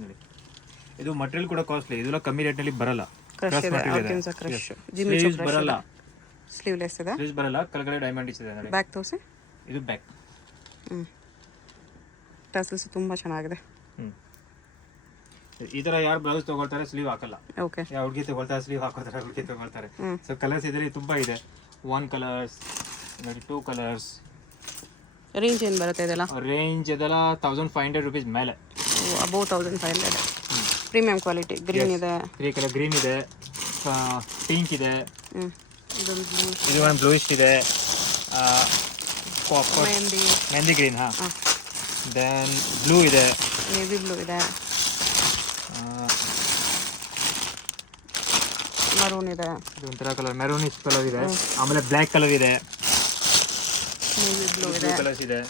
ನೋಡಿ ಇದು ಮಟೀರಿಯಲ್ ಕೂಡ ಕಾಸ್ಟ್ಲಿ, ಇದೆಲ್ಲ ಕಮ್ಮಿ ರೇಟ್ ನಲ್ಲಿ ಬರಲ್ಲ. ಕ್ರಶ್ ಇದೆ, ಆರ್ಗನ್ಸಾ ಕ್ರಶ್, ಜಿಮ್ಮಿ ಚೂ ಕ್ರಶ್ ಬರಲ್ಲ, ಸ್ಲೀವ್ಲೆಸ್ ಇದೆ, ಸ್ಲೀವ್ಸ್ ಬರಲ್ಲ, ಕೆಳಗಡೆ ಡೈಮಂಡ್ ಇದೆ ನೋಡಿ. ಬ್ಯಾಕ್ ತೋರಿಸಿ. ಇದು ಬ್ಯಾಕ್. ಟಸಲ್ಸ್ ತುಂಬಾ ಚೆನ್ನಾಗಿದೆ. ಈ ತರ ಯಾರು ಬ್ಲೌಸ್ ತಗೊಳ್ತಾರೆ ಸ್ಲೀವ್ ಹಾಕಲ್ಲ. ಓಕೆ. ಯಾವ ಹುಡುಗಿ ತಗೊಳ್ತಾರೆ ಸ್ಲೀವ್ ಹಾಕೋತಾರೆ, ಹುಡುಗಿ ತಗೊಳ್ತಾರೆ. ಸೊ ಕಲರ್ಸ್ ಇದರಲ್ಲಿ ತುಂಬಾ ಇದೆ. 1 ಕಲರ್ಸ್ ನೋಡಿ, 2 ಕಲರ್ಸ್. ರೇಂಜ್ ಏನು ಬರುತ್ತೆ ಇದೆಲ್ಲ? ರೇಂಜ್ ಇದೆಲ್ಲ 1500 rupees ಮೇಲೆ. ಅಬೌವ್ 1500. Premium quality. ಗ್ರೀನ್ ಇದೆ, 3 ಕಲರ್ ಗ್ರೀನ್ ಇದೆ, ಪಿಂಕ್ ಇದೆ, ಇದೊಂದು ಬ್ಲೂ, ಇದು ಒಂದು ಬ್ಲೂಯಿಶ್ ಇದೆ, ಮೆಹಂದಿ ಗ್ರೀನ್. ದೆನ್ ಬ್ಲೂ ಇದೆ, ನೇವಿ ಬ್ಲೂ ಇದೆ, ಮರೂನ್ ಇದೆ, ಇದು ಒಂಥರ ಕಲರ್ ಮೆರೂನಿಶ್ ಕಲರ್ ಇದೆ. ಆಮೇಲೆ ಬ್ಲ್ಯಾಕ್ ಕಲರ್ ಇದೆ, ನೇವಿ ಬ್ಲೂ ಇದೆ, ಬ್ಲೂ ಕಲರ್ಸ್ ಇದೆ.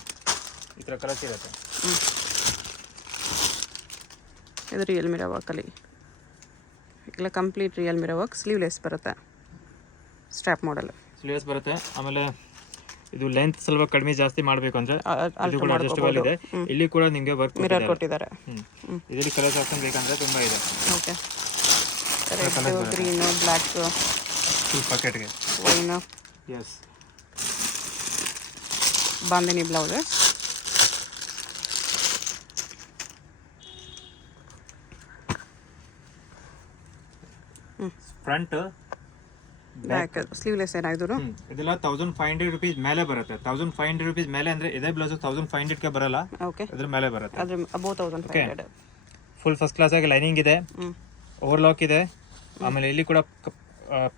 ಈ ಥರ ಕಲರ್ಸ್ ಇರುತ್ತೆ. ಇದು ರಿಯಲ್ ಮಿರರ್ ವರ್ಕಲ್ಲಿ ಇಲ್ಲ, complete real mirror work. Sleeveless ಬರುತ್ತೆ, ಸ್ಟ್ರಾಪ್ ಮಾಡಲ್ ಸ್ಲೀವ್ಲೆಸ್ ಬರುತ್ತೆ. ಆಮೇಲೆ ಇದು ಲೆಂತ್ ಸ್ವಲ್ಪ ಕಡಿಮೆ ಜಾಸ್ತಿ ಮಾಡಬೇಕು ಅಂದ್ರೆ ಇದು ಕೂಡ ಅಡ್ಜಸ್ಟಬಲ್ ಇದೆ. ಇಲ್ಲಿ ಕೂಡ ನಿಮಗೆ ವರ್ಕ್ ಮಿರರ್ ಕೊಟ್ಟಿದ್ದಾರೆ. ಇದರಲ್ಲಿ ಕಲರ್ಸ್ ಆಪ್ಷನ್ ಬೇಕಂದ್ರೆ ತುಂಬಾ ಇದೆ. Okay. Red, green, black, full ಪಾಕೆಟ್ಗೆ wine. Yes. Bandhani blouses. Front back sleeveless ಏನಾದ್ರು ಇದೆಲ್ಲ 1500 rupees ಮೇಲೆ ಬರುತ್ತೆ. 1500 rupees ಮೇಲೆ ಅಂದ್ರೆ ಇದೇ ಬ್ಲೌಸ್ 1500 ಗೆ ಬರಲ್ಲ. ಓಕೆ. ಅದ್ರ ಮೇಲೆ ಬರುತ್ತೆ, ಅದ್ರ ಅಬೌವ್ 1500. ಫುಲ್ ಫಸ್ಟ್ ಕ್ಲಾಸ್ ಆಗಿ ಲೈನಿಂಗ್ ಇದೆ, ಓವರ್ಲಾಕ್ ಇದೆ. ಆಮೇಲೆ ಇಲ್ಲಿ ಕೂಡ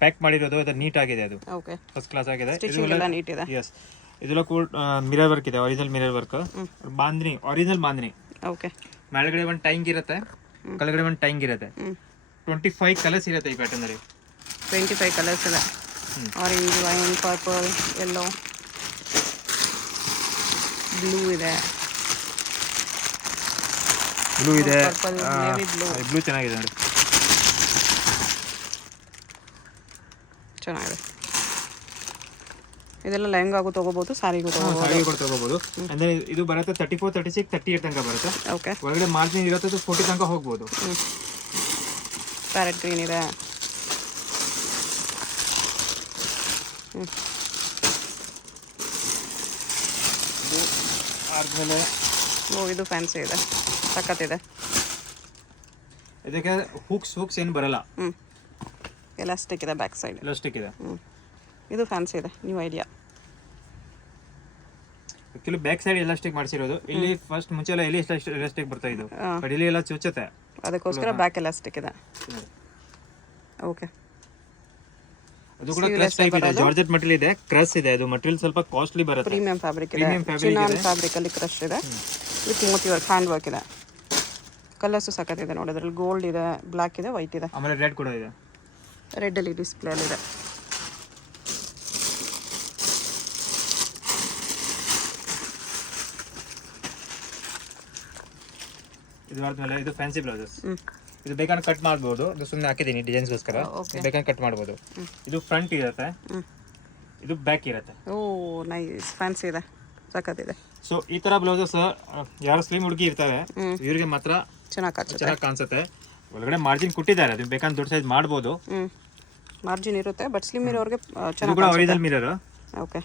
ಪ್ಯಾಕ್ ಮಾಡಿರೋದು ಅದು ನೀಟ್ ಆಗಿದೆ, ಅದು ಓಕೆ, ಫಸ್ಟ್ ಕ್ಲಾಸ್ ಆಗಿದೆ. ಸ್ಟಿಚಿಂಗ್ ಎಲ್ಲ ನೀಟ್ ಇದೆ. ಎಸ್. ಇದೆಲ್ಲ ಕೂಡ ಮಿರರ್ ವರ್ಕ್ ಇದೆ, original mirror work. Bandhani, original bandhani. Okay. ಮೇಲ್ಗಡೆ ಒಂದು ಟೈಂಗ್ ಇರುತ್ತೆ, ಕೆಳಗಡೆ ಒಂದು ಟೈಂಗ್ ಇರುತ್ತೆ. 25 ಕಲರ್ಸ್ ಇರುತ್ತೆ ಈ ಪ್ಯಾಟರ್ನ್ ಅಲ್ಲಿ. 25 ಕಲರ್ಸ್ ಇದೆ. Orange, wine, purple, yellow, blue ಇದೆ, ಬ್ಲೂ ಇದೆ, ಪರ್ಪಲ್, ನೇವಿ ಬ್ಲೂ. ಬ್ಲೂ ಚೆನ್ನಾಗಿದೆ ನೋಡಿ, ಚೆನ್ನಾಗಿದೆ. ಇದೆಲ್ಲ ಲೆಹಂಗಾಗೂ ತಗೋಬಹುದು, ಸಾರಿಗೂ ತಗೋಬಹುದು. ಅಂದ್ರೆ ಇದು ಬರುತ್ತೆ 34, 36, 38 ತನಕ ಬರುತ್ತೆ. ಓಕೆ. ಒಳಗಡೆ ಮಾರ್ಜಿನ್ ಇರುತ್ತೆ, 40 ತನಕ ಹೋಗ್ಬೋದು. ಪ್ಯಾರೆಟ್ ಗ್ರೀನ್ ಇದೆ. ಆದ್ಮೇಲೆ ಇದು ಫ್ಯಾನ್ಸಿ ಇದೆ, ಸಖತ್ತಿದೆ. ಇದಕ್ಕೆ ಹುಕ್ಸ್ ಏನು ಬರಲ್ಲ. ಎಲಾಸ್ಟಿಕ್ ಇದೆ, ಬ್ಯಾಕ್ ಸೈಡ್ ಎಲಾಸ್ಟಿಕ್ ಇದೆ. ಇದು ಫ್ಯಾನ್ಸಿ ಇದೆ, new idea. Actually back side elastic ಮಾಡಿಸಿರೋದು. ಇಲ್ಲಿ ಫಸ್ಟ್ ಮುಂಚೆ ಎಲ್ಲ ಎಲ್ಲಿ ಎಲಾಸ್ಟಿಕ್ ಬರ್ತಾ ಇದ್ದು, ಬಟ್ ಇಲ್ಲಿ ಎಲ್ಲ ಚುಚ್ಚುತ್ತೆ, ಅದಕ್ಕೋಸ್ಕರ ಬ್ಯಾಕ್ ಎಲಾಸ್ಟಿಕ್ ಇದೆ. ಓಕೆ. ಅದು ಕೂಡ ಕ್ರಶ್ ಟೈಪ್ ಇದೆ, ಜಾರ್ಜೆಟ್ ಮಟೀರಿಯಲ್ ಇದೆ, ಕ್ರಶ್ ಇದೆ. ಅದು ಮಟೀರಿಯಲ್ ಸ್ವಲ್ಪ ಕಾಸ್ಟ್ಲಿ ಬರುತ್ತೆ. ಪ್ರೀಮಿಯಂ ಫ್ಯಾಬ್ರಿಕ್ ಇದೆ, ಚಿನಾನ್ ಫ್ಯಾಬ್ರಿಕ್ ಅಲ್ಲಿ ಕ್ರಶ್ ಇದೆ, with Moti work, hand work ಇದೆ. ಕಲರ್ಸ್ ಸಖತ್ತಿದೆ ನೋಡಿ, ಅದರಲ್ಲಿ ಗೋಲ್ಡ್ ಇದೆ, ಬ್ಲ್ಯಾಕ್ ಇದೆ, ವೈಟ್ ಇದೆ, ಆಮೇಲೆ ರೆಡ್ ಕೂಡ ಇದೆ. ರೆಡ್ ಅಲ್ಲಿ ಡಿಸ್ಪ್ಲೇ ಅಲ್ಲಿ ಇದೆ. ಇದು ಆದ್ಮೇಲೆ ಇದು ಫ್ಯಾನ್ಸಿ ಬ್ಲೌಸಸ್. ಇದು ಬೇಕಾದ್ರೆ ಕಟ್ ಮಾಡಬಹುದು, ಇದು ಸುಮ್ಮನೆ ಹಾಕಿದ್ದೀನಿ ಡಿಸೈನ್ಸ್ಗೋಸ್ಕರ. ಬೇಕಾದ್ರೆ ಕಟ್ ಮಾಡಬಹುದು. ಇದು ಫ್ರಂಟ್ ಇರುತ್ತೆ, ಇದು ಬ್ಯಾಕ್ ಇರುತ್ತೆ. ಓ ನೈಸ್, ಫ್ಯಾನ್ಸಿ ಇದೆ, ಸಖತ್ತಿದೆ. ಸೊ ಈ ತರ ಬ್ಲೌಸಸ್ ಯಾರು ಸ್ಲಿಮ್ ಹುಡುಗಿ ಇರ್ತಾರೆ ಇವರಿಗೆ ಮಾತ್ರ ಚೆನ್ನಾಗಿ ಕಾಣಿಸುತ್ತೆ. ಒಳಗಡೆ ಮಾರ್ಜಿನ್ ಕೊಟ್ಟಿದ್ದಾರೆ, ಅದು ಬೇಕಾದ್ರೆ ದೊಡ್ಡ ಸೈಜ್ ಮಾಡಬಹುದು. ಮಾರ್ಜಿನ್ ಇರುತ್ತೆ, ಬಟ್ ಸ್ಲಿಮ್ ಇರೋರಿಗೆ ಚೆನ್ನಾಗಿ ಕೂಡ ಒರಿಜಿನಲ್ ಮಿರರ್. ಓಕೆ.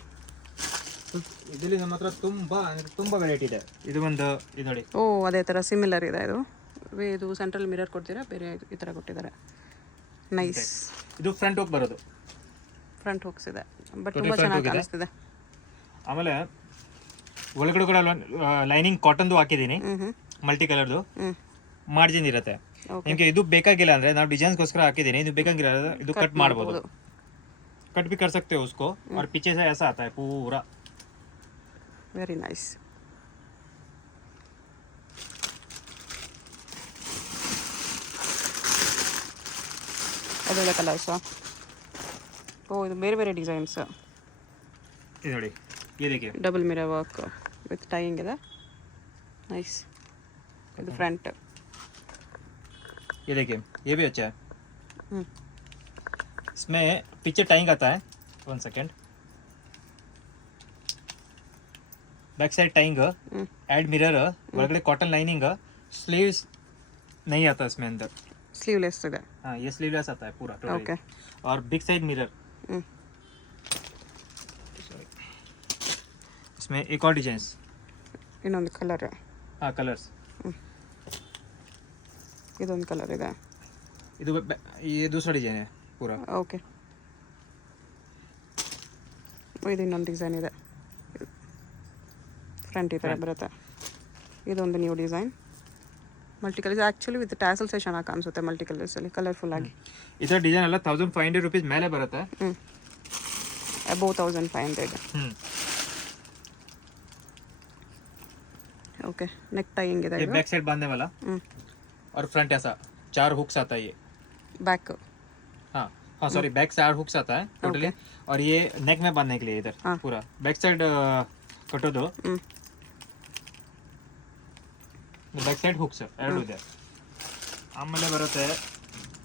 ಇದರಲ್ಲಿ ನಮ್ಮ ಹತ್ರ ತುಂಬಾ ವೆರೈಟಿ ಇದೆ. ಇದು ಒಂದು ಇದು ನೋಡಿ. ಓ ಅದೇ ತರ ಸಿಮಿಲರ್ ಇದೆ. ಇದು ಸೆಂಟ್ರಲ್ ಮಿರರ್ ಕೊಡ್ತೀರಾ, ಬೇರೆ ಈ ತರ ಕೊಟ್ಟಿದ್ದಾರೆ. ನೈಸ್. ಇದು ಫ್ರಂಟ್ ಹೋಗಿ ಬರೋದು, ಫ್ರಂಟ್ ಹೋಗ್ಸ್ ಇದೆ, ಬಟ್ ತುಂಬಾ ಚೆನ್ನಾಗಿ ಕಾಣಿಸ್ತಿದೆ. ಆಮೇಲೆ ಒಳಗಡೆ ಕೂಡ ಲೈನಿಂಗ್ ಕಾಟನ್ದು ಹಾಕಿದ್ದೀನಿ, ಮಲ್ಟಿ ಕಲರ್ದು. ಮಾರ್ಜಿನ್ ಇರುತ್ತೆ. ನಿಮಗೆ ಇದು ಬೇಕಾಗಿಲ್ಲ ಅಂದ್ರೆ ನಾವು ಡಿಸೈನ್ಸ್ಗೋಸ್ಕರ ಹಾಕಿದ್ದೀನಿ. ಇದು ಬೇಕಾಗಿಲ್ಲ ಇದು ಕಟ್ ಮಾಡಬಹುದು, कट भी कर सकते हो उसको. और पीछे से ऐसा आता है पूरा. Very nice. ಅದೆಲ್ಲ ಕಲರ್ಸ್. ಓ ಇದು ಬೇರೆ ಬೇರೆ ಡಿಸೈನ್ಸ್. ये ನೋಡಿ, ये देखिए double mirror work with tying ಇದೆ. नाइस. ಇದು फ्रंट. ये देखिए, ये भी अच्छा है. इसमें पीछे टाइंग आता है. 1 second. Back side tying, add mirror, ಒಳಗಡೆ ಕಾಟನ್ ಲೈನಿಂಗ್, ಸ್ಲೀವ್ಸ್ नहीं आता इसमें अंदर। ಸ್ಲೀವ್ಲೆಸ್ ಇದೆ. हाँ ये स्लीवलेस आता है पूरा टोटली। ಓಕೆ. और बिग साइज मिरर। ಹ್ಞೂ. इसमें एक और डिजाइन। ಇನ್ನೊಂದು ಕಲರ್. हाँ कलर्स। ಇದೊಂದು ಕಲರ್ ಇದೆ. ये दूसरा डिजाइन है पूरा। ಓಕೆ. ಇದು ಇನ್ನೊಂದು ಡಿಸೈನ್ ಇದೆ. ಫ್ರಂಟ್ ಈ ಥರ ಬರುತ್ತೆ. ಇದೊಂದು new design. Multi colours actually with ಟ್ಯಾಸಲ್ಸೇ ಚೆನ್ನಾಗಿ ಕಾಣಿಸುತ್ತೆ ಮಲ್ಟಿ ಕಲರ್ಸಲ್ಲಿ ಕಲರ್ಫುಲ್ ಆಗಿ. ಇದರ ಡಿಸೈನ್ ಎಲ್ಲ 1500 रुपीस ಮೇಲೆ ಬರುತ್ತೆ. ಅಬೌವ್ 1500. ओके नेक टाइंग है ये बैक साइड बांधने वाला और फ्रंट ऐसा 4 हुक्स आता है ये बैक. हाँ हाँ सॉरी बैक 4 हुक्स आता है टोटली। और ये नेक में बांधने के लिए इधर पूरा बैक साइड कटो दो बैक साइड हुक्स ಎರಡು ಇದೆ. ಆಮೇಲೆ ಬರುತ್ತೆ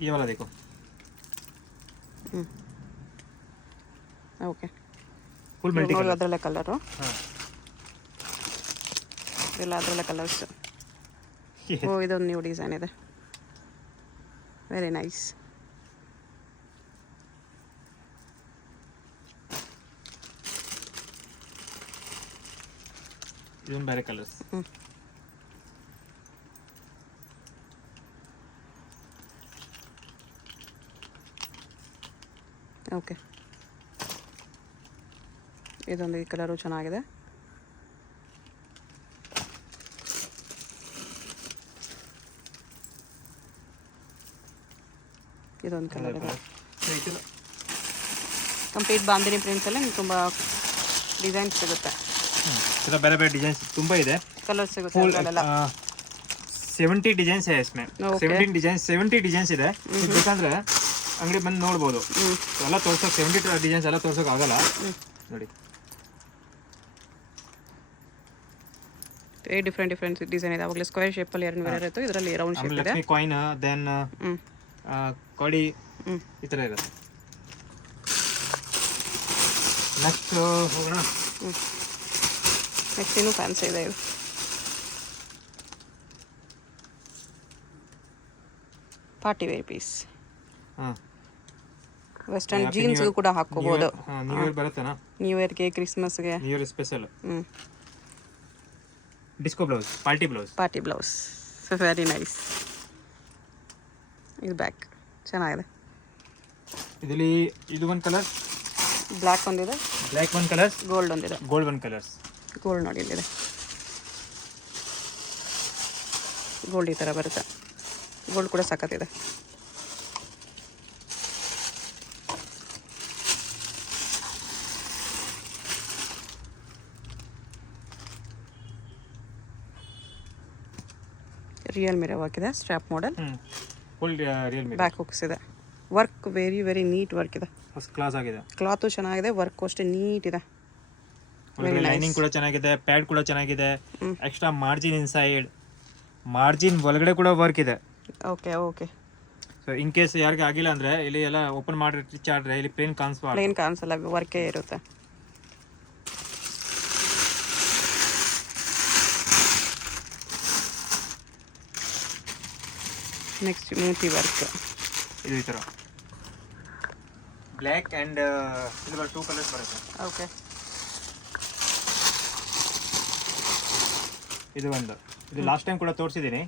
ये वाला देखो। ओके फुल मल्टी कलर ಅದರಲ್ಲೇ ಕಲರು. ಹಾಂ ಇಲ್ಲ ಅದರಲ್ಲೇ ಕಲರ್ಸ್. ಓ ಇದೊಂದು ನ್ಯೂ ಡಿಸೈನ್ ಇದೆ. Very nice. ಇದೊಂದು ಬೇರೆ ಕಲರ್ಸ್. ಓಕೆ ಇದೊಂದು ಈ ಕಲರು ಚೆನ್ನಾಗಿದೆ. ಇದೊಂದು ಕಲರ್ ಇದೆ. ಕಂಪ್ಲೀಟ್ ಬಾಂದಿನಿ ಪ್ರಿಂಟ್ಸಲ್ಲಿ ನಿಮ್ಗೆ ತುಂಬ ಡಿಸೈನ್ಸ್ ಸಿಗುತ್ತೆ. ಇದರ ಬೇರೆ ಬೇರೆ ಡಿಸೈನ್ಸ್ ತುಂಬ ಇದೆ. ಕಲರ್ ಸಿಗುತ್ತೆ ಅದರಲ್ಲೆಲ್ಲ. 70 ಡಿಸೈನ್ಸ್ ಇದೆ इसमें। 70 ಡಿಸೈನ್ಸ್ ಇದೆ. ಬೇಕಂದ್ರೆ ಅಂಗಡಿ ಬಂದು ನೋಡ್ಬೋದು. ಎಲ್ಲ ತೋರ್ಸೋಕೆ 70 ಡಿಸೈನ್ಸ್ ಎಲ್ಲ ತೋರ್ಸೋಕೆ ಆಗಲ್ಲ ನೋಡಿ. ಡಿಫ್ರೆಂಟ್ ಡಿಸೈನ್ ಇದೆ. ಅವಾಗಲೇ ಸ್ಕ್ವೇರ್ ಶೇಪಲ್ಲಿ ಎರಡು ಬೇರೆ ಇರುತ್ತೆ. ಇದರಲ್ಲಿ ರೌಂಡ್ ಶೇಪ್ ಇದೆ. ಲಕ್ಷ್ಮಿ ಕಾಯಿನ್ ದೆನ್ ಕೊಡಿ ಈ ಥರ ಇರುತ್ತೆ. ನೆಕ್ಸ್ಟ್ ಹೋಗೋಣ. ನೆಕ್ಸ್ಟ್ ಇನ್ನೂ ಫ್ಯಾನ್ಸಿ ಇದೆ ಇದು. Party wear piece. ಹಾಂ ವೆಸ್ಟರ್ನ್ ಜೀನ್ಸ್ಗೂ ಕೂಡ ಹಾಕೋಬಹುದು. ನ್ಯೂ ಇಯರ್ ಬರುತ್ತೆನಾ? ನ್ಯೂ ಇಯರ್ಗೆ ಕ್ರಿಸ್ಮಸ್ಗೆ new year special. Disco blouse party blouse very nice. ಇದು ಬ್ಯಾಕ್ ಚೆನ್ನಾಗಿದೆ. ಇದರಲ್ಲಿ ಇದು ಒಂದು ಕಲರ್ ಬ್ಲ್ಯಾಕ್ ಒಂದಿದೆ, ಬ್ಲ್ಯಾಕ್ ಒಂದು ಕಲರ್ಸ್, ಗೋಲ್ಡ್ ಒಂದಿದೆ. ಗೋಲ್ಡ್ ಒಂದು ಕಲರ್ಸ್. ಗೋಲ್ಡ್ ನೋಡಿ ಇಲ್ಲಿದೆ. ಗೋಲ್ಡ್ ಈ ಥರ ಬರುತ್ತೆ. ಗೋಲ್ಡ್ ಕೂಡ ಸಖತ್ತಿದೆ. ರಿಯಲ್ ಮಿರರ್ ವರ್ಕ್ ಇದೆ. Strap model. Full real mirror. Back hooks ಇದೆ. ವರ್ಕ್ ವೆರಿ ನೀಟ್ ವರ್ಕ್ ಇದೆ. ಫಸ್ಟ್ ಕ್ಲಾಸ್ ಆಗಿದೆ. ಕ್ಲಾತು ಚೆನ್ನಾಗಿದೆ, ವರ್ಕ್ ಅಷ್ಟೇ ನೀಟ್ ಇದೆ. ಲೈನಿಂಗ್ ಕೂಡ ಚೆನ್ನಾಗಿದೆ, ಪ್ಯಾಡ್ ಕೂಡ ಚೆನ್ನಾಗಿದೆ. ಎಕ್ಸ್ಟ್ರಾ ಮಾರ್ಜಿನ್ ಇನ್ಸೈಡ್, ಮಾರ್ಜಿನ್ ಒಳಗಡೆ ಕೂಡ ವರ್ಕ್ ಇದೆ. ಓಕೆ ಸೊ ಇನ್ ಕೇಸ್ ಯಾರಿಗೆ ಆಗಿಲ್ಲ ಅಂದ್ರೆ ಇಲ್ಲಿ ಎಲ್ಲ ಓಪನ್ ಮಾಡಿ ರಿಚ್ ಆದ್ರೆ ಇಲ್ಲಿ ಪ್ಲೇನ್ ಕಾಣಿಸಲ್ಲ, ವರ್ಕೇ ಇರುತ್ತೆ. ನೆಕ್ಸ್ಟ್ ಮೂತಿ ವರ್ಕ್. ಇದು ಈ ಥರ ಬ್ಲ್ಯಾಕ್ ಆ್ಯಂಡ್ ಸಿಲ್ವರ್ 2 ಕಲರ್ಸ್ ಬರುತ್ತೆ. ಓಕೆ ಇದು ಒಂದು, ಇದು ಲಾಸ್ಟ್ ಟೈಮ್ ಕೂಡ ತೋರಿಸಿದ್ದೀನಿ,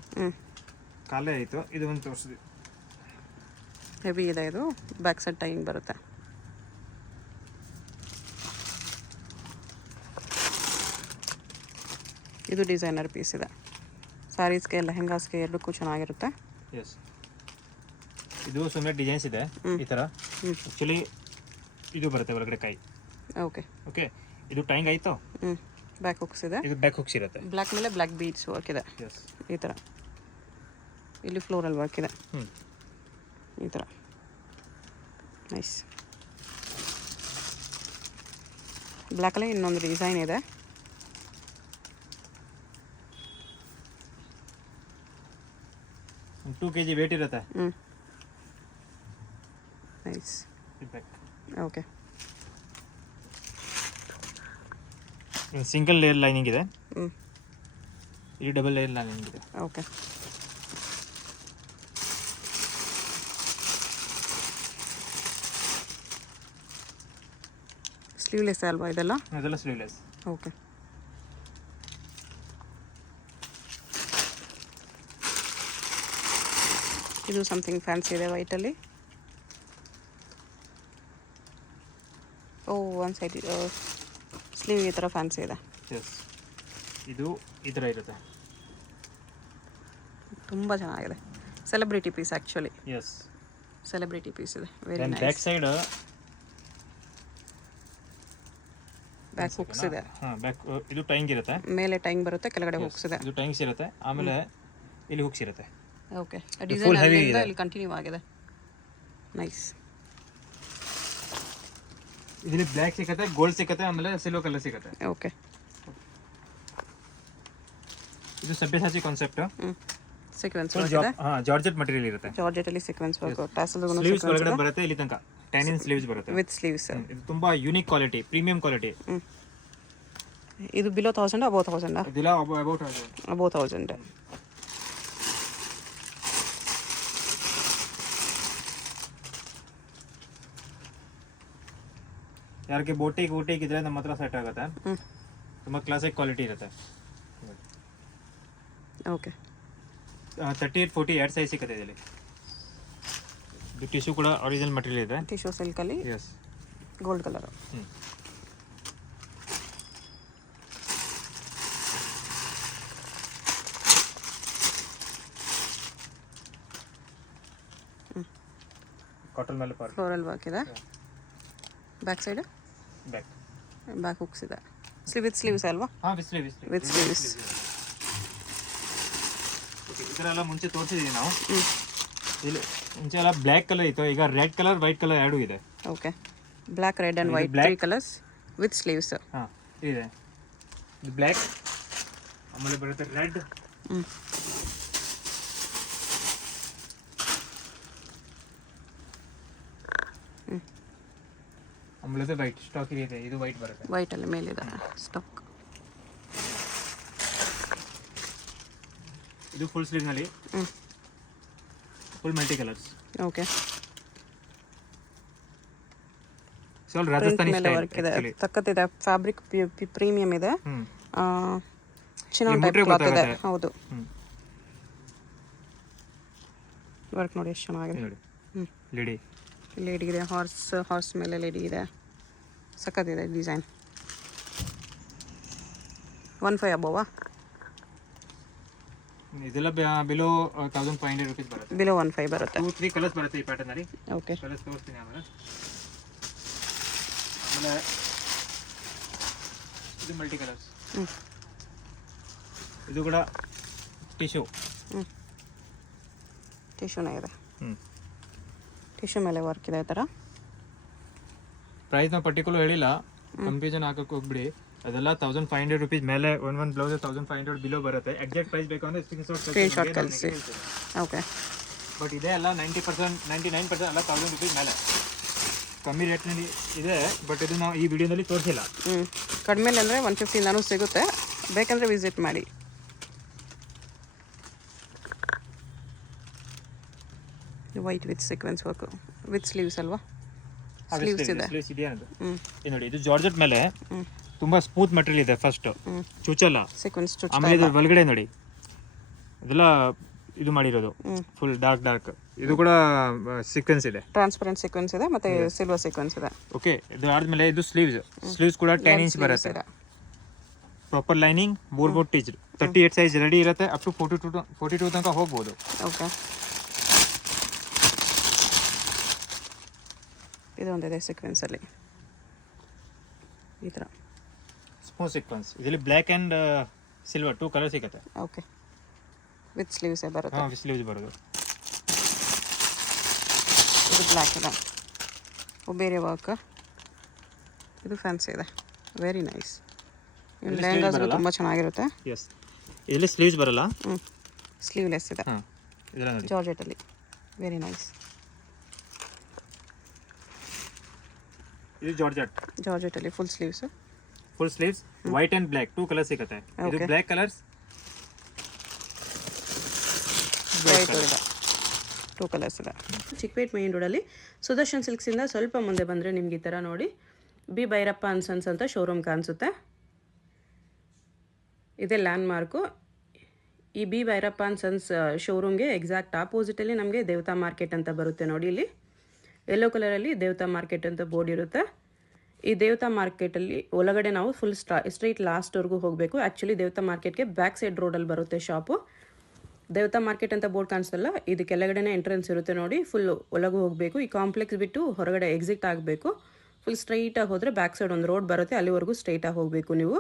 ಖಾಲಿ ಆಯಿತು. ಇದು ಒಂದು ತೋರಿಸಿದ್ವಿ. ಹೆವಿ ಇದೆ. ಇದು ಬ್ಯಾಕ್ ಸೈಡ್ ಟೈಯಿಂಗ್ ಬರುತ್ತೆ. ಇದು ಡಿಸೈನರ್ ಪೀಸ್ ಇದೆ. ಸ್ಯಾರೀಸ್ಗೆ ಲೆಹೆಂಗಾಸ್ಗೆ ಎರಡಕ್ಕೂ ಚೆನ್ನಾಗಿರುತ್ತೆ. ಎಸ್, ಇದು ಸುಮ್ಮನೆ ಡಿಸೈನ್ಸ್ ಇದೆ ಈ ಥರ. ಆ್ಯಕ್ಚುಲಿ ಇದು ಬರುತ್ತೆ ಒಳಗಡೆ ಕೈ. ಓಕೆ ಇದು ಟೈಂಗ್ ಆಯಿತು. ಬ್ಯಾಕ್ ಹುಕ್ಸ್ ಇದೆ. ಇದು ಬ್ಯಾಕ್ ಹುಕ್ಸ್ ಇರುತ್ತೆ. ಬ್ಲ್ಯಾಕ್ ಮೇಲೆ ಬ್ಲ್ಯಾಕ್ ಬೀಡ್ಸ್ ವರ್ಕ್ ಇದೆ ಈ ಥರ. ಇಲ್ಲಿ ಫ್ಲೋರಲ್ ವರ್ಕ್ ಇದೆ ಈ ಥರ. ನೈಸ್. ಬ್ಲ್ಯಾಕಲ್ಲಿ ಇನ್ನೊಂದು ಡಿಸೈನ್ ಇದೆ. ಒಂದು 2 kg ವೇಟ್ ಇರುತ್ತೆ. Nice. Okay single layer lining ಇದೆ. ಇದು ಡಬಲ್ ಲೇಯರ್ ಲೈನಿಂಗ್ ಇದೆ. ಓಕೆ ಸ್ಲೀವ್ಲೆಸ್ ಅಲ್ವಾ ಇದೆಲ್ಲ? ಅದೆಲ್ಲ ಸ್ಲೀವ್ಲೆಸ್. ಓಕೆ. ಇದು ಸಮಥಿಂಗ್ ಫ್ಯಾನ್ಸಿ ಇದೆ ವೈಟಲ್ಲಿ. ಒನ್ ಸೈಡ್ ಸ್ಲೀವ್ ಈ ಥರ ಫ್ಯಾನ್ಸಿ ಇದೆ. ಎಸ್, ಇದು ಈ ಥರ ಇರುತ್ತೆ. ತುಂಬ ಚೆನ್ನಾಗಿದೆ. Celebrity piece actually. Yes, celebrity piece ಇದೆ. Very then nice. Back side back hooks ಇದೆ. ಬ್ಯಾಕ್ ಇದು ಟೈಂಗ್ ಇರುತ್ತೆ. ಮೇಲೆ ಟೈಂಗ್ ಬರುತ್ತೆ, ಕೆಳಗಡೆ ಹುಕ್ಸ್ ಇದೆ. ಇದು ಟೈಂಗ್ಸ್ ಇರುತ್ತೆ, ಆಮೇಲೆ ಇಲ್ಲಿ ಹುಕ್ಸ್ ಇರುತ್ತೆ. ಓಕೆ. ಡಿಸೈನ್ ಅಲ್ಲಿಂದ ಇಲ್ಲಿ ಕಂಟಿನ್ಯೂ ಆಗಿದೆ. ನೈಸ್. ಇದರಲ್ಲಿ ಬ್ಲ್ಯಾಕ್ ಸಿಗುತ್ತೆ, ಗೋಲ್ಡ್ ಸಿಗುತ್ತೆ, ಆಮೇಲೆ ಸಿಲ್ವರ್ ಕಲರ್ ಸಿಗುತ್ತೆ. ಓಕೆ. ಇದು ಸಬ್ಯಸಾಚಿ ಕಾನ್ಸೆಪ್ಟ್. ಸೀಕ್ವೆನ್ಸ್ ವರ್ಕ್ ಇದೆ. ಜಾರ್ಜೆಟ್ ಮಟೀರಿಯಲ್ ಇರುತ್ತೆ. ಜಾರ್ಜೆಟ್ ಅಲ್ಲಿ ಸೀಕ್ವೆನ್ಸ್ ವರ್ಕ್, ಟಾಸಲ್ಸ್ ಸ್ಲೀವ್ಸ್ ಒಳಗಡೆ ಬರುತ್ತೆ, ಇಲ್ಲಿ ತನಕ ಟ್ಯಾನಿನ್ ಸ್ಲೀವ್ಸ್ ಬರುತ್ತೆ ವಿತ್ ಸ್ಲೀವ್ಸ್. ಇದು ತುಂಬಾ ಯೂನಿಕ್ ಕ್ವಾಲಿಟಿ, ಪ್ರೀಮಿಯಂ ಕ್ವಾಲಿಟಿ. ಇದು ಬಿಲೋ 1000 ಅಬೌವ್ 1000 ಇದೆಲ್ಲ ಅಬೌಟ್ ಅಬೌವ್ 1000. ಯಾರಿಗೆ ಬೋಟಿಕ್ ಇದ್ರೆ ನಮ್ಮ ಹತ್ರ ಸೆಟ್ ಆಗುತ್ತೆ. ತುಂಬಾ ಕ್ಲಾಸಿಕ್ ಕ್ವಾಲಿಟಿ ಇರುತ್ತೆ. ಓಕೆ. 38-40 ಎರಡು ಸೈಜ್ ಸಿಗುತ್ತೆ ಇದರಲ್ಲಿ. ಇದು ಟಿಶ್ಯೂ ಕೂಡ ಒರಿಜಿನಲ್ ಮಟೀರಿಯಲ್ ಇದೆ. ಟಿಶ್ಯೂ ಸಿಲ್ಕ್ ಅಲ್ಲಿ ಎಸ್, ಗೋಲ್ಡ್ ಕಲರ್. ಕಾಟನ್ ಮೇಲೆ ಪಾರ್ಕ್, ಫ್ಲೋರಲ್ ವರ್ಕ್ ಇದೆ. ಬ್ಯಾಕ್ ಸೈಡ್ ಬ್ಯಾಕ್ ಹುಕ್ಸ್ ಇದೆ. ವಿತ್ ಸ್ಲೀವ್ಸ್ ಅಲ್ವಾ? With sleeves. ಇದರೆಲ್ಲ ಮುಂಚೆ ತೋರಿಸಿದೀವಿ ನಾವು. ಇಲ್ಲಿ ಮುಂಚೆ ಎಲ್ಲ ಬ್ಲ್ಯಾಕ್ ಕಲರ್ ಇತ್ತು, ಈಗ ರೆಡ್ ಕಲರ್ ವೈಟ್ ಕಲರ್ ಎರಡೂ ಇದೆ. Okay. Black, red and white 3 colours with sleeves. ಇದೆ. ಇದು ಬ್ಲ್ಯಾಕ್, ಆಮೇಲೆ ಬರುತ್ತೆ ರೆಡ್, ಆಮೇಲೆ ವೈಟ್ ಸ್ಟಾಕ್ ಇದೆ. ಇದು ವೈಟ್ ಬರುತ್ತೆ. ವೈಟ್ ಅಲ್ಲಿ ಮೇಲಿದೆ ಸ್ಟಾಕ್. ಇದು ಫುಲ್ ಸ್ಲೀವ್ ನಲ್ಲಿ ಫುಲ್ ಮಲ್ಟಿ ಕಲರ್ಸ್. ಓಕೆ. ಸೋಲ್ ರಾಜಸ್ಥಾನಿ ಸ್ಟೈಲ್ ವರ್ಕ್ ಇದೆ. ತಕ್ಕತ್ತಿದೆ. ಫ್ಯಾಬ್ರಿಕ್ ಪ್ರೀಮಿಯಂ ಇದೆ. ಚಿನಾನ್ ಟೈಪ್ ಕ್ಲಾತ್ ಇದೆ. ಹೌದು. ವರ್ಕ್ ನೋಡಿ ಎಷ್ಟು ಚೆನ್ನಾಗಿದೆ. ಲೇಡಿ ಲೇಡಿ ಇದೆ. ಹಾರ್ಸ್ ಮೇಲೆ ಲೇಡಿ ಇದೆ. ಸಕ್ಕತ್ತಿದೆ ಡಿಸೈನ್. 1500 ಅಬೋವಾ? ಇದೆಲ್ಲ ಬಿಲೋ 1500 ರೂಪೀಸ್ ಬರುತ್ತೆ. ಬಿಲೋ 1500 ಬರುತ್ತೆ. 2-3 ಕಲರ್ಸ್ ಬರುತ್ತೆ ಈ ಪ್ಯಾಟರ್ನ್ ಅಲ್ಲಿ. ಓಕೆ. ಕಲರ್ಸ್ ತೋರಿಸ್ತೀನಿ ಆಮೇಲೆ. ಇದು ಮಲ್ಟಿ ಕಲರ್ಸ್. ಇದು ಕೂಡ ಟಿಶ್ಯೂ. ಟಿಶ್ಯೂನೇ ಇದೆ. ಟಿಶ್ಯೂ ಮೇಲೆ ವರ್ಕ್ ಇದೆ ಈ ಥರ. ಪ್ರೈಸ್ ನಾವು ಪರ್ಟಿಕ್ಯುಲರ್ ಹೇಳಿಲ್ಲ, ಕನ್ಫ್ಯೂಷನ್ ಹಾಕಕ್ಕೆ ಹೋಗ್ಬಿಡಿ. ಅದೆಲ್ಲ 1500 ರೂಪೀಸ್ ಮೇಲೆ ಒಂದು ಬ್ಲೌಸ್ 1500 ಬಿಲೋ ಬರುತ್ತೆ. ಎಕ್ಸಾಕ್ಟ್ ಪ್ರೈಸ್ ಬೇಕಂದ್ರೆ ಸ್ಕ್ರೀನ್ಶಾಟ್ ಕಳಿಸಿ. ಓಕೆ. ಬಟ್ ಇದೆ ಎಲ್ಲ 90%, 99% ಎಲ್ಲ 1000 ರೂಪೀಸ್ ಮೇಲೆ ಕಮ್ಮಿ ರೇಟ್ನಲ್ಲಿ ಇದೆ. ಬಟ್ ಇದು ನಾವು ಈ ವಿಡಿಯೋದಲ್ಲಿ ತೋರಿಸಿಲ್ಲ. ಕಡಿಮೆ ಅಂದರೆ 150 ಸಿಗುತ್ತೆ. ಬೇಕಂದರೆ ವಿಸಿಟ್ ಮಾಡಿ. White with sequins work with sleeves ಅಲ್ವಾ? ಸ್ಲೀವ್ಸ್ ಇದೆ. ಸ್ಲೀವ್ಸ್ ಇದೆಯಾ ಅದು? ಇದು ನೋಡಿ, ಇದು ಜಾರ್ಜೆಟ್ ಮೇಲೆ ತುಂಬಾ ಸ್ಮೂತ್ ಮಟೀರಿಯಲ್ ಇದೆ. ಫಸ್ಟ್ ಚುಚ್ಚಲ್ಲ, ಸೀಕ್ವೆನ್ಸ್ ಚುಚ್ಚ. ಆಮೇಲೆ ಇದು ಒಳಗಡೆ ನೋಡಿ ಇದೆಲ್ಲ ಇದು ಮಾಡಿರೋದು ಫುಲ್ ಡಾರ್ಕ್. ಇದು ಕೂಡ ಸೀಕ್ವೆನ್ಸ್ ಇದೆ, ಟ್ರಾನ್ಸ್ಪರೆಂಟ್ ಸೀಕ್ವೆನ್ಸ್ ಇದೆ, ಮತ್ತೆ ಸಿಲ್ವರ್ ಸೀಕ್ವೆನ್ಸ್ ಇದೆ. ಓಕೆ. ಇದು ಆದ್ಮೇಲೆ ಇದು ಸ್ಲೀವ್ಸ್ ಕೂಡ 10 ಇಂಚ್ ಬರುತ್ತೆ. Proper lining, board teach. 38 size ready ಇರುತ್ತೆ. ಅಪ್ ಟು 42 ತನಕ ಹೋಗ್ಬೋದು. ಓಕೆ. ಇದೊಂದಿದೆ ಸೀಕ್ವೆನ್ಸ್ ಅಲ್ಲಿ ಈ ಥರ ಸ್ಮೂತ್ ಸೀಕ್ವೆನ್ಸ್. ಇದರಲ್ಲಿ ಬ್ಲ್ಯಾಕ್ ಆ್ಯಂಡ್ ಸಿಲ್ವರ್ 2 ಕಲರ್ ಸಿಗುತ್ತೆ. ಓಕೆ. ವಿತ್ ಸ್ಲೀವ್ಸ್ ಬರುತ್ತೆ. ವಿತ್ ಸ್ಲೀವ್ಸ್ ಬರೋದು. ಇದು ಬ್ಲ್ಯಾಕ್ ಇದೆ. ಬೇರೆ ವರ್ಕ್. ಇದು ಫ್ಯಾನ್ಸಿ ಇದೆ. Very nice. ಲೆಹಂಗಾಸ್ ತುಂಬ ಚೆನ್ನಾಗಿರುತ್ತೆ. ಎಸ್. ಇದರಲ್ಲಿ ಸ್ಲೀವ್ಸ್ ಬರಲ್ಲ. ಸ್ಲೀವ್ಲೆಸ್ ಇದೆ. ಇದೆಲ್ಲ ನೋಡಿ, ಜಾರ್ಜೆಟಲ್ಲಿ. Very nice. ಇದು ಜಾರ್ಜೆಟಲ್ಲಿ full sleeves. White and black 2 colour ಸಿಗುತ್ತೆ. ಇದು ಬ್ಲ್ಯಾಕ್ ಕಲರ್ಸ್, ವೈಟ್ ಇದೆ. 2 ಕಲರ್ಸ್ ಇದೆ. ಚಿಕ್ಕಪೇಟ್ ಮೇನ್ ರೋಡಲ್ಲಿ ಸುದರ್ಶನ್ ಸಿಲ್ಕ್ಸಿಂದ ಸ್ವಲ್ಪ ಮುಂದೆ ಬಂದರೆ ನಿಮ್ಗೆ ಈ ಥರ ನೋಡಿ ಬಿ ಭೈರಪ್ಪ ಅಂಡ್ ಸನ್ಸ್ ಅಂತ ಶೋರೂಮ್ ಕಾಣಿಸುತ್ತೆ. ಇದೇ ಲ್ಯಾಂಡ್ ಮಾರ್ಕು. ಈ ಬಿ ಭೈರಪ್ಪ ಅಂಡ್ ಸನ್ಸ್ ಶೋರೂಮ್ಗೆ ಎಕ್ಸಾಕ್ಟ್ ಆಪೋಸಿಟಲ್ಲಿ ನಮಗೆ ದೇವತಾ ಮಾರ್ಕೆಟ್ ಅಂತ ಬರುತ್ತೆ ನೋಡಿ. ಇಲ್ಲಿ ಯೆಲ್ಲೋ ಕಲರಲ್ಲಿ ದೇವತಾ ಮಾರ್ಕೆಟ್ ಅಂತ ಬೋರ್ಡ್ ಇರುತ್ತೆ. ಈ ದೇವತಾ ಮಾರ್ಕೆಟಲ್ಲಿ ಒಳಗಡೆ ನಾವು ಫುಲ್ ಸ್ಟ್ರೈಟ್ ಲಾಸ್ಟ್ವರೆಗೂ ಹೋಗಬೇಕು. ಆ್ಯಕ್ಚುಲಿ ದೇವತಾ ಮಾರ್ಕೆಟ್ಗೆ ಬ್ಯಾಕ್ ಸೈಡ್ ರೋಡಲ್ಲಿ ಬರುತ್ತೆ ಶಾಪು. ದೇವತಾ ಮಾರ್ಕೆಟ್ ಅಂತ ಬೋರ್ಡ್ ಕಾಣಿಸ್ತಲ್ಲ, ಇದು ಕೆಳಗಡೆನೇ ಎಂಟ್ರೆನ್ಸ್ ಇರುತ್ತೆ ನೋಡಿ. ಫುಲ್ ಒಳಗೂ ಹೋಗಬೇಕು. ಈ ಕಾಂಪ್ಲೆಕ್ಸ್ ಬಿಟ್ಟು ಹೊರಗಡೆ ಎಕ್ಸಿಟ್ ಆಗಬೇಕು. ಫುಲ್ ಸ್ಟ್ರೈಟಾಗಿ ಹೋದರೆ ಬ್ಯಾಕ್ ಸೈಡ್ ಒಂದು ರೋಡ್ ಬರುತ್ತೆ, ಅಲ್ಲಿವರೆಗೂ ಸ್ಟ್ರೈಟಾಗಿ ಹೋಗಬೇಕು ನೀವು.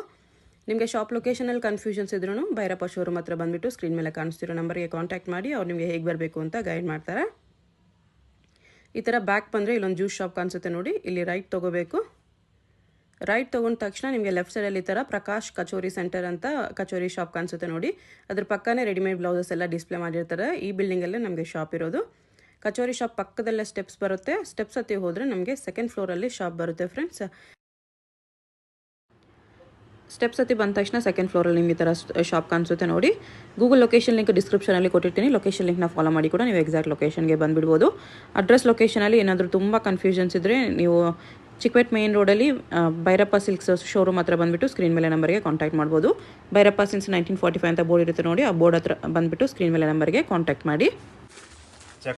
ನಿಮಗೆ ಶಾಪ್ ಲೊಕೇಶನಲ್ಲಿ ಕನ್ಫ್ಯೂಷನ್ಸ್ ಇದ್ರೂ ಭೈರಪ್ಪ ಶೋರೂಮ್ ಹತ್ರ ಬಂದುಬಿಟ್ಟು ಸ್ಕ್ರೀನ್ ಮೇಲೆ ಕಾಣಿಸ್ತಿರೋ ನಂಬರ್ಗೆ ಕಾಂಟ್ಯಾಕ್ಟ್ ಮಾಡಿ ಅವ್ರು ನಿಮಗೆ ಹೇಗೆ ಬರಬೇಕು ಅಂತ ಗೈಡ್ ಮಾಡ್ತಾರೆ. ಈ ಥರ ಬ್ಯಾಕ್ ಬಂದರೆ ಇಲ್ಲೊಂದು ಜ್ಯೂಸ್ ಶಾಪ್ ಕಾಣಿಸುತ್ತೆ ನೋಡಿ. ಇಲ್ಲಿ ರೈಟ್ ತೊಗೋಬೇಕು. ರೈಟ್ ತೊಗೊಂಡ ತಕ್ಷಣ ನಿಮಗೆ ಲೆಫ್ಟ್ ಸೈಡಲ್ಲಿ ಈ ಥರ ಪ್ರಕಾಶ್ ಕಚೋರಿ ಸೆಂಟರ್ ಅಂತ ಕಚೋರಿ ಶಾಪ್ ಕಾಣಿಸುತ್ತೆ ನೋಡಿ. ಅದ್ರ ಪಕ್ಕನೇ ರೆಡಿಮೇಡ್ ಬ್ಲೌಸಸ್ ಎಲ್ಲ ಡಿಸ್ಪ್ಲೇ ಮಾಡಿರ್ತಾರೆ. ಈ ಬಿಲ್ಡಿಂಗಲ್ಲೇ ನಮಗೆ ಶಾಪ್ ಇರೋದು. ಕಚೋರಿ ಶಾಪ್ ಪಕ್ಕದಲ್ಲೇ ಸ್ಟೆಪ್ಸ್ ಬರುತ್ತೆ. ಸ್ಟೆಪ್ಸ್ ಹತ್ತಿ ಹೋದರೆ ನಮಗೆ ಸೆಕೆಂಡ್ ಫ್ಲೋರಲ್ಲಿ ಶಾಪ್ ಬರುತ್ತೆ ಫ್ರೆಂಡ್ಸ್. ಸ್ಟೆಪ್ಸ್ ಹತ್ತಿ ಬಂದ ತಕ್ಷಣ ಸೆಕೆಂಡ್ ಫ್ಲೋರಲ್ಲಿ ನಿಮಗೆ ಈ ಥರ ಶಾಪ್ ಕಾಣಿಸುತ್ತೆ ನೋಡಿ. ಗೂಗಲ್ ಲೊಕೇಶನ್ ಲಿಂಕ್ ಡಿಸ್ಕ್ರಿಪ್ಷನಲ್ಲಿ ಕೊಟ್ಟಿರ್ತೀನಿ. ಲೊಕೇಶನ್ ಲಿಂಕ್ನ ಫಾಲೋ ಮಾಡಿ ಕೂಡ ನೀವು ಎಕ್ಸಾಕ್ಟ್ ಲೊಕೇಶನ್ಗೆ ಬಂದುಬಿಡ್ಬೋದು. ಅಡ್ರೆಸ್ ಲೊಕೇಶನಲ್ಲಿ ಏನಾದರೂ ತುಂಬ ಕನ್ಫ್ಯೂಷನ್ಸ್ ಇದ್ದರೆ ನೀವು ಚಿಕ್ಪೇಟ್ ಮೇನ್ ರೋಡಲ್ಲಿ ಭೈರಪ್ಪ ಸಿಲ್ಕ್ಸ್ ಶೋರೂಮ್ ಹತ್ರ ಬಂದುಬಿಟ್ಟು ಸ್ಕ್ರೀನ್ ಮೇಲೆ ನಂಬರ್ಗೆ ಕಾಂಟ್ಯಾಕ್ಟ್ ಮಾಡ್ಬೋದು. ಭೈರಪ್ಪ ಸಿನ್ಸ್ 1945 ಅಂತ ಬೋರ್ಡ್ ಇರುತ್ತೆ ನೋಡಿ. ಆ ಬೋರ್ಡ್ ಹತ್ರ ಬಂದುಬಿಟ್ಟು ಸ್ಕ್ರೀನ್ ಮೇಲೆ ನಂಬರ್ಗೆ ಕಾಂಟ್ಯಾಕ್ಟ್ ಮಾಡಿ.